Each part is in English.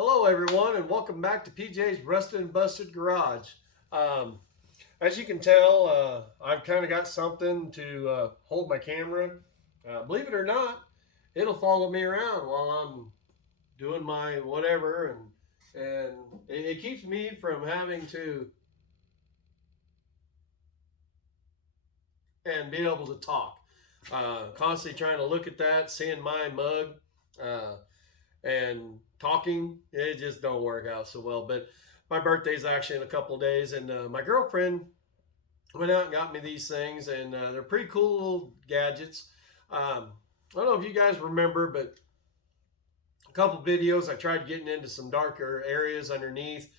Hello, everyone, and welcome back to PJ's Rusted and Busted Garage. Um, as you can tell, I've kind of got something to hold my camera. Believe it or not, it'll follow me around while I'm doing my whatever, and it keeps me from having to and being able to talk. Constantly trying to look at that, seeing my mug. Uh, and talking, it just don't work out so well. But my birthday's actually in a couple of days, and my girlfriend went out and got me these things, and they're pretty cool little gadgets. I don't know if you guys remember, but a couple videos I tried getting into some darker areas underneath,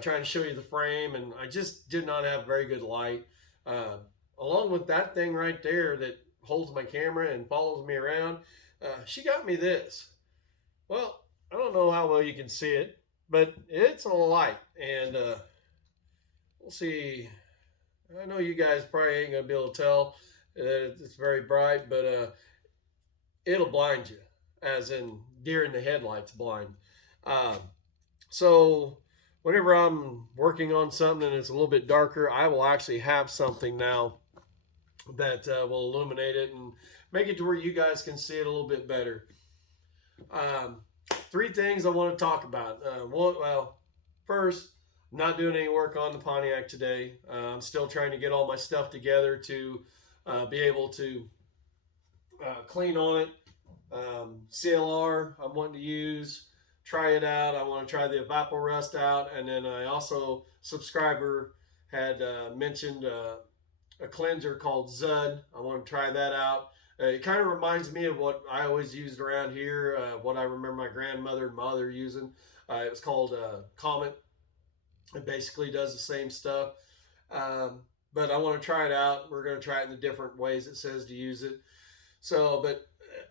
trying to show you the frame, and I just did not have very good light. Uh, Along with that thing right there that holds my camera and follows me around, she got me this. Well, I don't know how well you can see it, but it's a light, and we'll see. I know you guys probably ain't gonna be able to tell that it's very bright, but it'll blind you, as in deer in the headlights blind. Uh, so whenever I'm working on something and it's a little bit darker, I will actually have something now that will illuminate it and make it to where you guys can see it a little bit better. Um, Three things I want to talk about. First, I'm not doing any work on the Pontiac today. I'm still trying to get all my stuff together to be able to clean on it. CLR, I'm wanting to use, try it out. I want to try the Evaporust out. And then I also, subscriber had mentioned a cleanser called Zud. I want to try that out. It kind of reminds me of what I always used around here, what I remember my grandmother and mother using. It was called Comet. It basically does the same stuff. Um, but I want to try it out. We're going to try it in the different ways it says to use it. So, but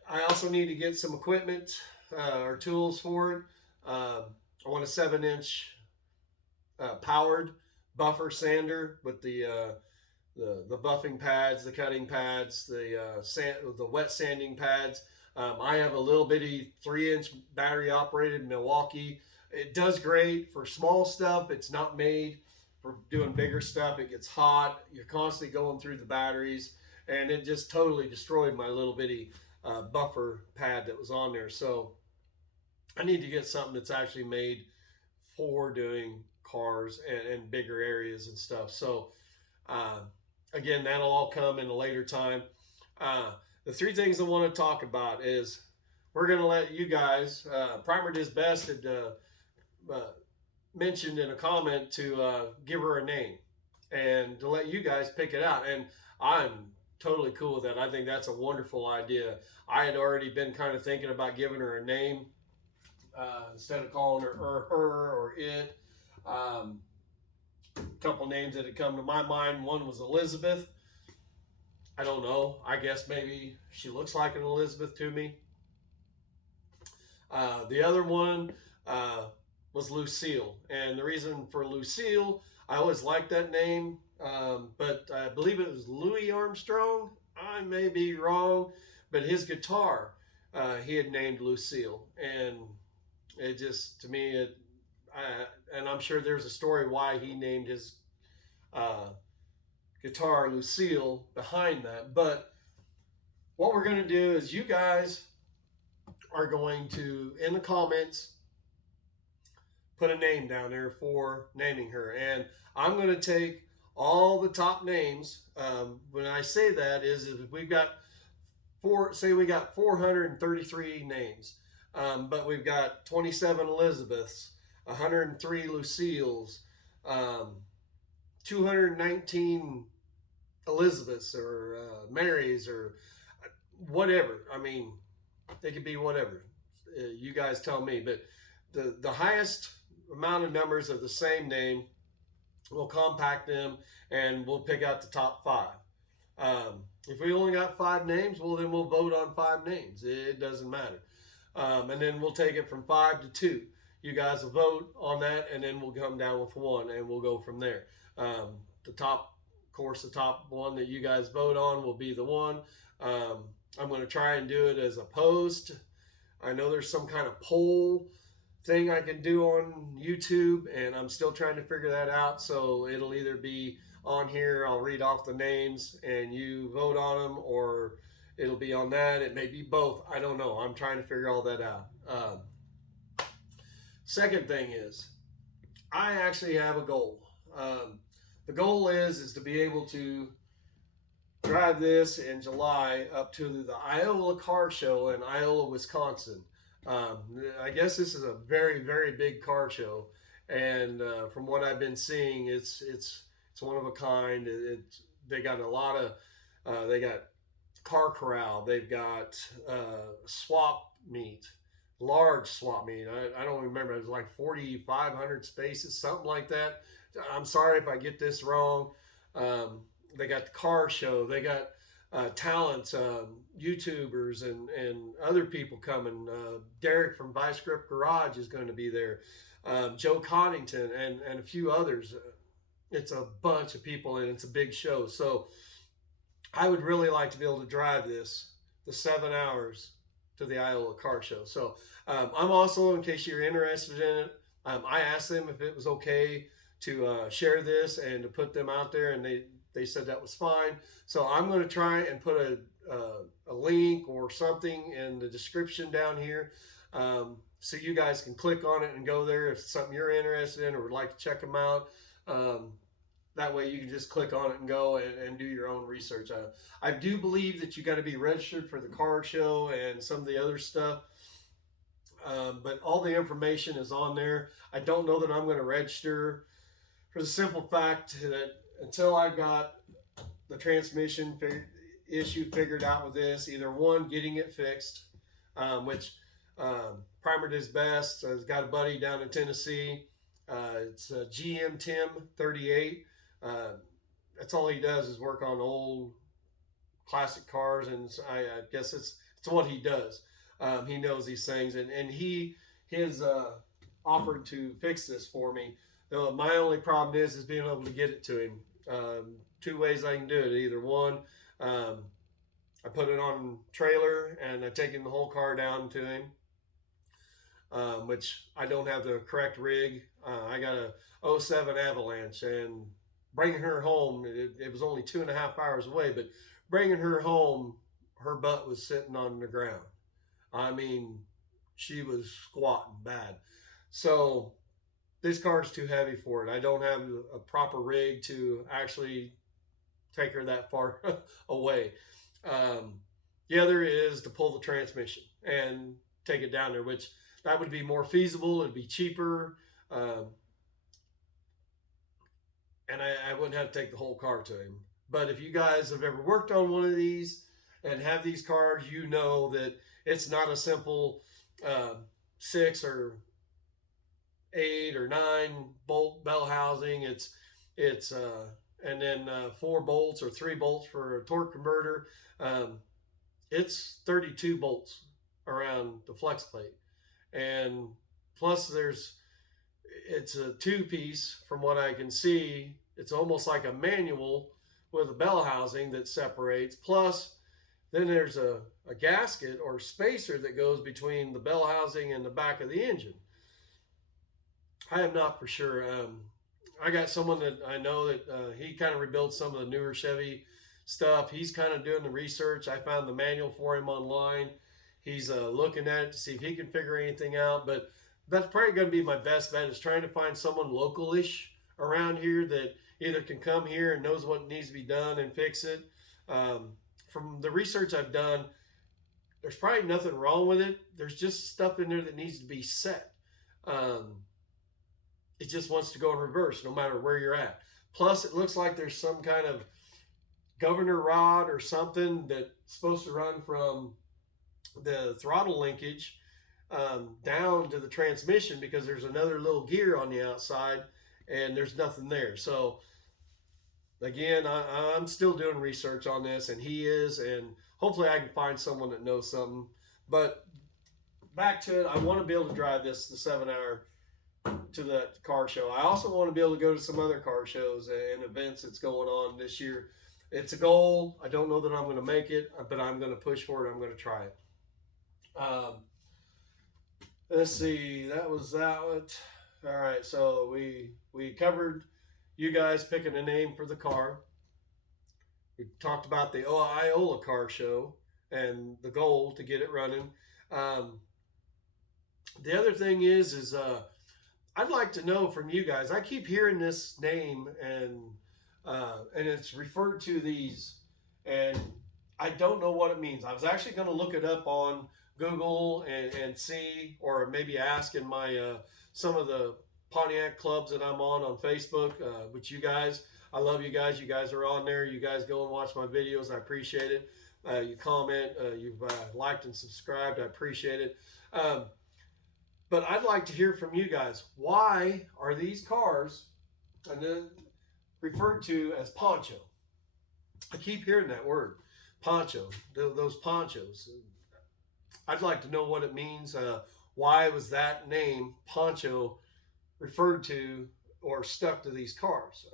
I also need to get some equipment or tools for it. I want a 7-inch powered buffer sander with the buffing pads, the cutting pads, the wet sanding pads. I have a little bitty 3-inch battery operated Milwaukee. It does great for small stuff. It's not made for doing bigger stuff. It gets hot. You're constantly going through the batteries, and it just totally destroyed my little bitty buffer pad that was on there. So I need to get something that's actually made for doing cars and bigger areas and stuff. So uh, again, that'll all come in a later time. The three things I want to talk about is we're going to let you guys, Primer Does Best had mentioned in a comment to give her a name and to let you guys pick it out. And I'm totally cool with that. I think that's a wonderful idea. I had already been kind of thinking about giving her a name instead of calling her or it. A couple names that had come to my mind. One was Elizabeth. I don't know. I guess maybe she looks like an Elizabeth to me. The other one was Lucille. And the reason for Lucille, I always liked that name, but I believe it was Louis Armstrong. I may be wrong, but his guitar, he had named Lucille. And it just, to me, and I'm sure there's a story why he named his guitar Lucille behind that. But what we're going to do is you guys are going to, in the comments, put a name down there for naming her. And I'm going to take all the top names. When I say that is if we've got say we got 433 names, but we've got 27 Elizabeths, 103 Lucille's, 219 Elizabeths or Marys or whatever. I mean, they could be whatever. You guys tell me. But the highest amount of numbers of the same name, we'll compact them and we'll pick out the top 5. If we only got 5 names, well, then we'll vote on 5 names. It doesn't matter. And then we'll take it from 5 to 2. You guys will vote on that, and then we'll come down with 1, and we'll go from there. The top one that you guys vote on will be the one. I'm going to try and do it as a post. I know there's some kind of poll thing I can do on YouTube, and I'm still trying to figure that out. So it'll either be on here, I'll read off the names and you vote on them, or it'll be on that. It may be both. I don't know. I'm trying to figure all that out. Second thing is, I actually have a goal. The goal is to be able to drive this in July up to the Iola car show in Iola, Wisconsin. Um, I guess this is a very big car show, and from what I've been seeing, it's one of a kind. They got a lot of they got car corral. They've got swap meet, large swap meet. I don't remember. It was like 4,500 spaces, something like that. I'm sorry if I get this wrong. Um, they got the car show. They got talents, YouTubers, and other people coming. Derek from Vice Grip Garage is going to be there. Joe Coddington and a few others. It's a bunch of people and it's a big show. So I would really like to be able to drive this the 7 hours to the Iola car show. So I'm also, in case you're interested in it, I asked them if it was okay to share this and to put them out there, and they said that was fine. So I'm going to try and put a link or something in the description down here, so you guys can click on it and go there if it's something you're interested in or would like to check them out. That way you can just click on it and go and do your own research. I do believe that you got to be registered for the car show and some of the other stuff. But all the information is on there. I don't know that I'm going to register for the simple fact that until I got the transmission issue figured out with this, either one, getting it fixed, which Primer does best. I've got a buddy down in Tennessee. It's a GM Tim 38. That's all he does is work on old classic cars, and I guess it's what he does. He knows these things, and he has offered to fix this for me. My only problem is being able to get it to him. Two ways I can do it. Either one, I put it on trailer and I take the whole car down to him, which I don't have the correct rig. I got a '07 Avalanche, and bringing her home, it was only 2.5 hours away, but bringing her home, her butt was sitting on the ground. I mean, she was squatting bad. So this car's too heavy for it. I don't have a proper rig to actually take her that far away. The other is to pull the transmission and take it down there, which that would be more feasible. It'd be cheaper. And I wouldn't have to take the whole car to him. But if you guys have ever worked on one of these and have these cars, you know that it's not a simple 6 or 8 or 9 bolt bell housing. It's and then 4 bolts or 3 bolts for a torque converter. It's 32 bolts around the flex plate, and plus it's a 2-piece from what I can see. It's almost like a manual with a bell housing that separates. Plus, then there's a gasket or spacer that goes between the bell housing and the back of the engine. I am not for sure. I got someone that I know that he kind of rebuilt some of the newer Chevy stuff. He's kind of doing the research. I found the manual for him online. He's looking at it to see if he can figure anything out. But that's probably going to be my best bet, is trying to find someone local-ish around here that either can come here and knows what needs to be done and fix it. From the research I've done, there's probably nothing wrong with it. There's just stuff in there that needs to be set. It just wants to go in reverse no matter where you're at. Plus, it looks like there's some kind of governor rod or something that's supposed to run from the throttle linkage down to the transmission, because there's another little gear on the outside and there's nothing there. So again, I'm still doing research on this, and he is, and hopefully I can find someone that knows something. But back to it, I want to be able to drive this the 7-hour to that car show. I also want to be able to go to some other car shows and events that's going on this year. It's a goal. I don't know that I'm going to make it, but I'm going to push for it. I'm going to try it. Let's see. That was that one. All right. So we covered you guys picking a name for the car. We talked about the Iola car show and the goal to get it running. Um, the other thing is I'd like to know from you guys. I keep hearing this name and it's referred to these, and I don't know what it means. I was actually going to look it up on Google and see, or maybe ask in my some of the Pontiac clubs that I'm on Facebook with you guys. I love you guys. You guys are on there. You guys go and watch my videos. I appreciate it. You comment. You've liked and subscribed. I appreciate it. Um, but I'd like to hear from you guys. Why are these cars and then referred to as poncho? I keep hearing that word, poncho. Those ponchos. I'd like to know what it means. Why was that name poncho referred to or stuck to these cars?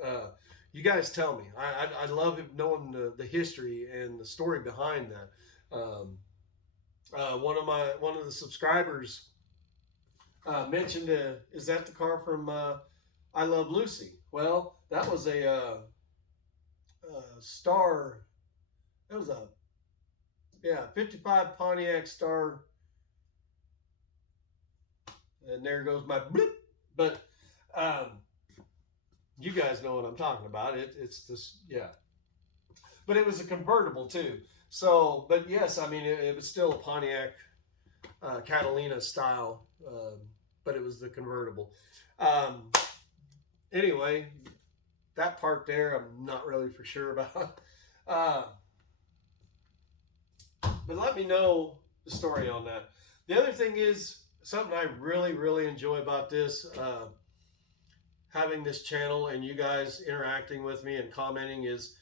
You guys tell me. I love knowing the history and the story behind that. One of the subscribers mentioned, is that the car from I Love Lucy? Well, that was Star. That was a, yeah, 55 Pontiac Star. And there goes my bloop. But um, you guys know what I'm talking about. It's this, yeah. But it was a convertible too. So, but yes, I mean, it was still a Pontiac Catalina style, but it was the convertible. Um, anyway, that part there, I'm not really for sure about. Uh, but let me know the story on that. The other thing is something I really, really enjoy about this, having this channel and you guys interacting with me and commenting, is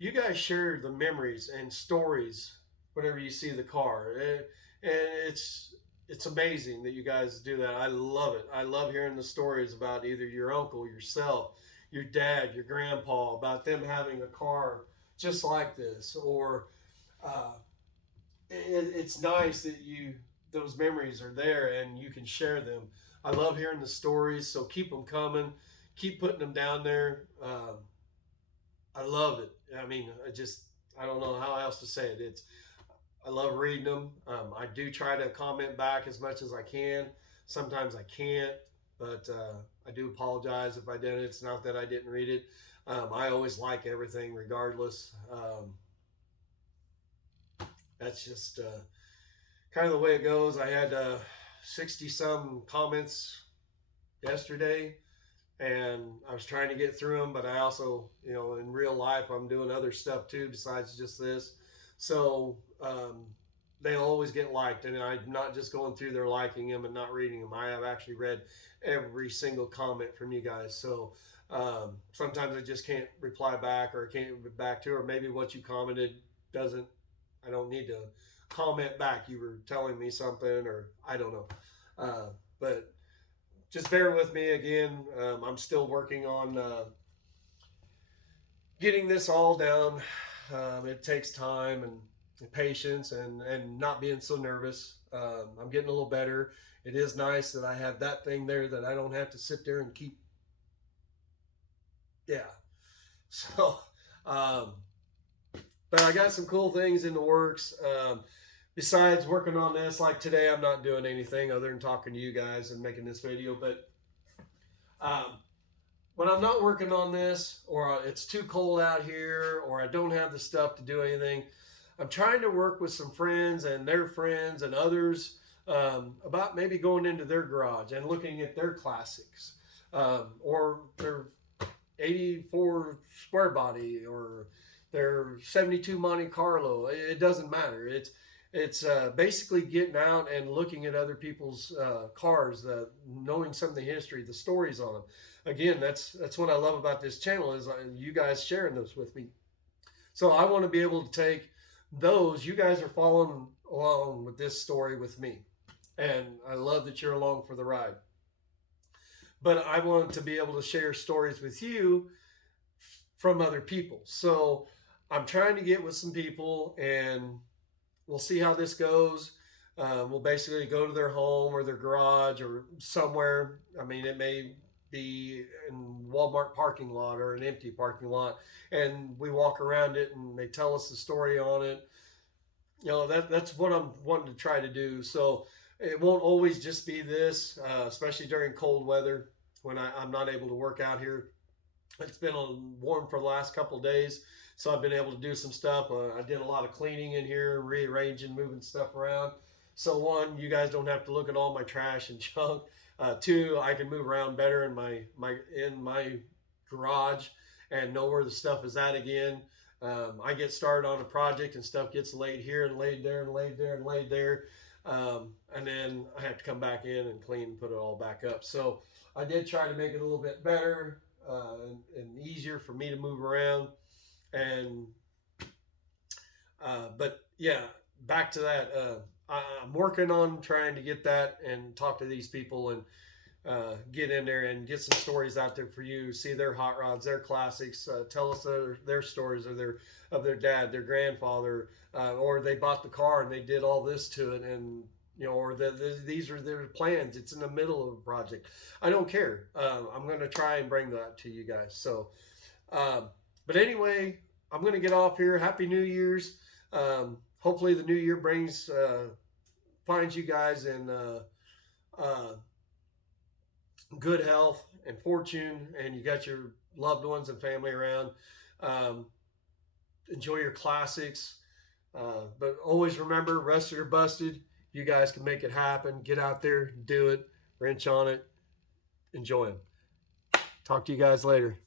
you guys share the memories and stories whenever you see the car. And it's amazing that you guys do that. I love it. I love hearing the stories about either your uncle, yourself, your dad, your grandpa, about them having a car just like this. Or uh, it's nice that you those memories are there and you can share them. I love hearing the stories, so keep them coming. Keep putting them down there. I love it. I mean, I don't know how else to say it. I love reading them. I do try to comment back as much as I can. Sometimes I can't, but I do apologize if I didn't. It's not that I didn't read it. I always like everything regardless. That's just kind of the way it goes. I had 60 some comments yesterday, and I was trying to get through them, but I also, in real life, I'm doing other stuff too besides just this. So they always get liked, and I'm not just going through there liking them and not reading them. I have actually read every single comment from you guys. So sometimes I just can't reply back, or I can't get back to, or maybe what you commented doesn't. I don't need to comment back. You were telling me something, or I don't know. But just bear with me again. I'm still working on getting this all down. It takes time and patience and not being so nervous. I'm getting a little better. It is nice that I have that thing there that I don't have to sit there and keep. Yeah. So, um, but I got some cool things in the works. Besides working on this, like today, I'm not doing anything other than talking to you guys and making this video. But um, when I'm not working on this, or it's too cold out here, or I don't have the stuff to do anything, I'm trying to work with some friends and their friends and others about maybe going into their garage and looking at their classics, or their 84 square body, or their 72 Monte Carlo. It doesn't matter. It's basically getting out and looking at other people's cars, knowing some of the history, the stories on them. Again, that's what I love about this channel, is you guys sharing those with me. So I want to be able to take those. You guys are following along with this story with me, and I love that you're along for the ride. But I want to be able to share stories with you from other people. So I'm trying to get with some people, and we'll see how this goes. We'll basically go to their home or their garage or somewhere. I mean, it may be in Walmart parking lot or an empty parking lot, and we walk around it and they tell us the story on it. That's what I'm wanting to try to do. So it won't always just be this, especially during cold weather when I'm not able to work out here. It's been warm for the last couple of days, so I've been able to do some stuff. I did a lot of cleaning in here, rearranging, moving stuff around. So one, you guys don't have to look at all my trash and junk. Two, I can move around better in my garage and know where the stuff is at again. I get started on a project and stuff gets laid here and laid there and laid there and laid there. And then I have to come back in and clean and put it all back up. So I did try to make it a little bit better and easier for me to move around. And but yeah, back to that. I'm working on trying to get that and talk to these people and get in there and get some stories out there for you. See their hot rods, their classics. Tell us their stories of their dad, their grandfather, or they bought the car and they did all this to it, and or these are their plans. It's in the middle of a project. I don't care. I'm going to try and bring that to you guys. So, but anyway, I'm going to get off here. Happy New Year's. Hopefully the new year finds you guys in good health and fortune, and you got your loved ones and family around. Enjoy your classics, but always remember, rested or busted, you guys can make it happen. Get out there, do it, wrench on it, enjoy them. Talk to you guys later.